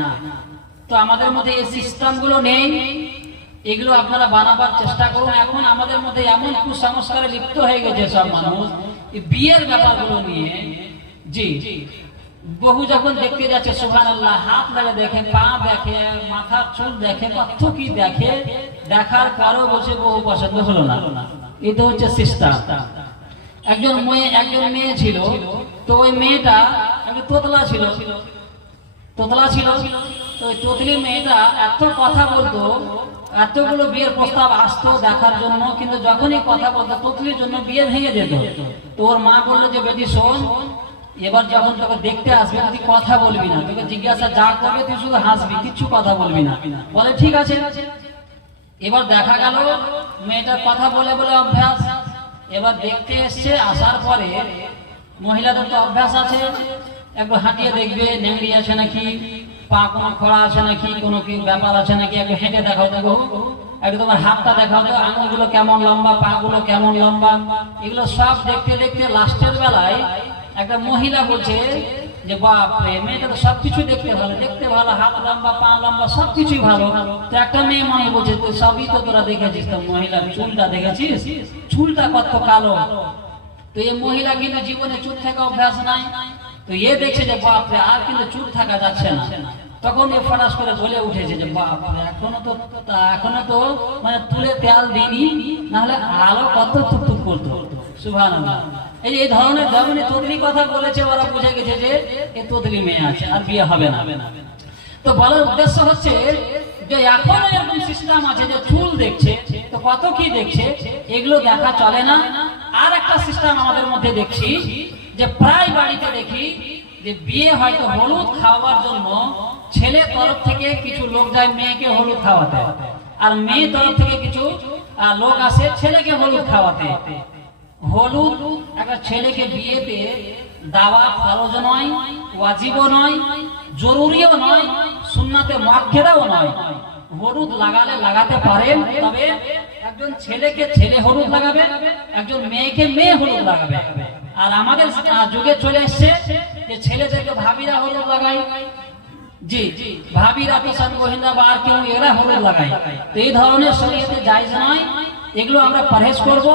না। তো আমাদের মধ্যে এই সিস্টেমগুলো নেই, এগুলো আপনারা বানাবার চেষ্টা করুন। এখন আমাদের মধ্যে এমন কুসংস্কারে লিপ্ত হয়ে গেছে সব মানুষ বিয়ের ব্যাপারগুলো নিয়ে। জি, বহু যখন দেখতে যাচ্ছে সুবহানাল্লাহ, হাত লাগে দেখে, পা দেখে, মাথার চুল দেখে, কত কি দেখে, দেখার পরও বসে বহু পছন্দ হলো না। এটা হচ্ছে সিস্টেম। একজন মেয়ে ছিল, তো ওই মেয়েটা একটু তোতলা ছিল। তো ওই তোতলি মেয়েটা এত কথা বলতো, এতগুলো বিয়ের প্রস্তাব আসতো দেখার জন্য, কিন্তু যখনই কথা বলতো তোতলির জন্য বিয়ে ভেঙে যেত। তো ওর মা বললো যে বেটি শোন, এবার যখন তোকে দেখতে আসবে তুই কথা বলবি না, তোকে জিজ্ঞাসা যা করবে তুই শুধু হাসবি, কিচ্ছু কথা বলবি না। বলে ঠিক আছে। এবার দেখা গেল মেয়েটার কথা বলে বলে অভ্যাস। এবার দেখতে এসছে, আসার পরে মহিলাদের তো অভ্যাস আছে, একটু হাঁটিয়ে দেখবে নেংড়ি আছে নাকি, পা কোনো খোড়া আছে নাকি, কোনো কি ব্যাপার আছে নাকি, একটু হেঁটে দেখাও তো, একটু তোমার হাতটা দেখাও তো, আঙুলগুলো কেমন লম্বা, পা গুলো কেমন লম্বা। এগুলো সব দেখতে দেখতে লাস্টের বেলায় একটা মহিলা বলছে যে বাপ রে, মেয়েটা তো সবকিছু দেখতে ভালো, হাত লম্বা, পা লম্বা, সবকিছুই ভালো। তো একটা মেয়ে মনে বলছে তুই সবই তো তোরা দেখেছিস, তো মহিলার চুলটা দেখেছিস, চুলটা কত কালো। তো এই মহিলা কিন্তু জীবনে চুল থেকে অভ্যাস নাই। তো এ দেখছে যে বাপরে, আর কিন্তু চুপ থাকা যাচ্ছে না। তখন এ ফটাস করে বলে উঠেছে যে বাপরে, এখনো তো মানে তুলে তেল দিইনি, নাহলে আলো কত থুকথুক করতো। সুবহানাল্লাহ। এই ধরনের যখনই তোতলি কথা বলেছে, ওরা বুঝে গেছে যে এ তোতলি মেয়ে আছে, আর বিয়ে হবে না। তো বলার উদ্দেশ্য হচ্ছে যে এখন এরকম সিস্টেম আছে যে চুল দেখছে, তো কত কি দেখছে, এগুলো দেখা চলে না। আর একটা সিস্টেম আমাদের মধ্যে দেখছি যে প্রায় বাড়িতে দেখি যে বিয়ে হয়তো হলুদ খাওয়ার জন্য ছেলে তরফ থেকে কিছু লোক যায় মেয়েকে হলুদ খাওয়াতে, আর মেয়ে তরফ থেকে কিছু লোক আসে ছেলেকে হলুদ খাওয়াতে। হলুদ একটা ছেলেকে বিয়েতে দেওয়া ফরজ নয়, ওয়াজিবও নয়, জরুরিও নয়, সুন্নাতে মুআক্কাদাও নয়। হলুদ লাগাতে পারেন, তবে একজন ছেলেকে ছেলে হলুদ লাগাবে, একজন মেয়েকে মেয়ে হলুদ লাগাবে। আর আমাদের যুগে চলে এসছে যে ছেলেদেরকে ভাবিরা হলুদ লাগায়। জি, ভাবিরা পিছন গোহিন্দা বা আর কেউ এরা হলুদ লাগায়। তো এই ধরনের শরীয়তে জায়েজ নয়, এগুলো আমরা পরহেজ করব।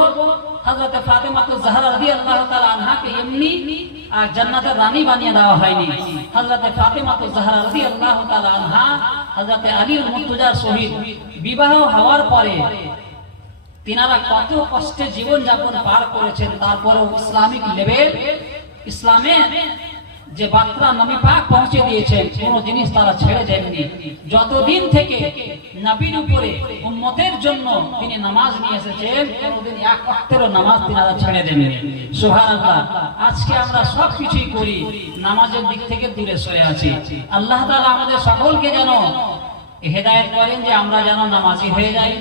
হযরত ফাতেমা জাহরা রাদিয়াল্লাহু তাআলা আনহাকে এমনি আর জান্নাতের রানী বানিয়ে দেওয়া হয়নি। হযরত ফাতেমা জাহরা রাদিয়াল্লাহু তাআলা আনহা হযরত আলীর মুর্তজার সহিত বিবাহ হওয়ার পরে তিনারা কত কষ্টে জীবন যাপন পার করেছেন, তারপরেও ইসলামিক লেভেল, ইসলামে যে বার্তা নবী পাক পৌঁছে দিয়েছেন, কোন জিনিস তারা ছেড়ে যায়নি। যতদিন থেকে নবীর উপরে উম্মতের জন্য তিনি নামাজ নিয়ে এসেছেন, কোনদিন এক ওয়াক্তেরও নামাজ তিনারা ছেড়ে দেননি। সুবহানাল্লাহ। আজকে আমরা সবকিছুই করি, নামাজের দিক থেকে দূরে সরে আছি। আল্লাহ তাআলা আমাদের সকলকে যেন হেদায়েত করেন যে আমরা যেন নামাজি হয়ে যাই।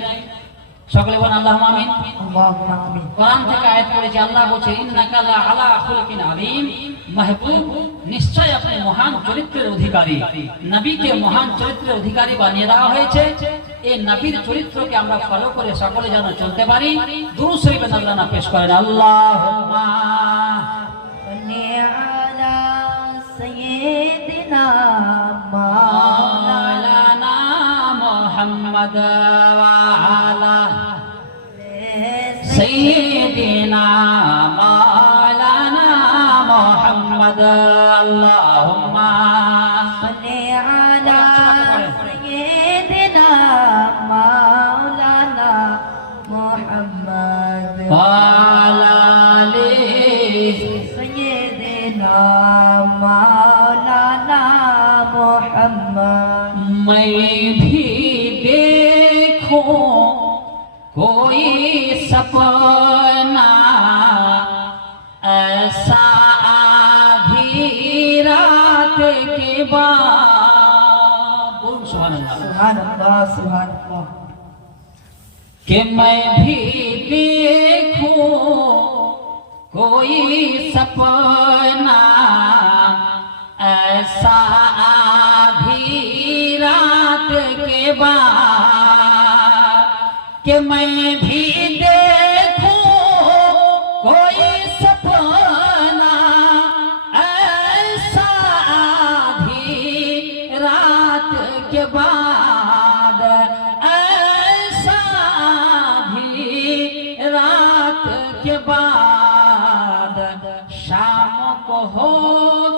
সকলে বলেন আল্লাহুম্মা আমিন। আল্লাহুম্মা আমিন। কোরআন থেকে আয়াত পড়েছি, আল্লাহ বলছে ইন্নাকা লা আলা খুলকিন আযীম, মাহবুব নিশ্চয় আপনি মহান চরিত্রের অধিকারী। নবীকে মহান চরিত্রের অধিকারী বানিয়ে দেওয়া হয়েছে। এই নবীর চরিত্রকে আমরা ফলো করে সকলে যেন চলতে পারি। দুরূদ শরীফে আল্লাহ পেশ করেন, আল্লাহুম্মা সাল্লি আলা সাইয়্যিদিনা মাওলানা মুহাম্মদ ওয়া আলা সাইয়্যিদিনা মাওলানা মুহাম্মদ। আল্লাহুম্মা সাল্লি আলা সাইয়্যিদিনা মাওলানা মুহাম্মদ ওয়া আলা আলি সাইয়্যিদিনা মাওলানা মুহাম্মদ। मैं भी देखूं कोई सपना ऐसा आधी रात के बाद, सुभान अल्लाह सुभान अल्लाह, कि मैं भी देखूं कोई सपना ऐसा आधी रात के बाद, कि मैं भी देखूं कोई सपना ऐसा आधी रात के बाद ऐसा भी रात के बाद शाम को हो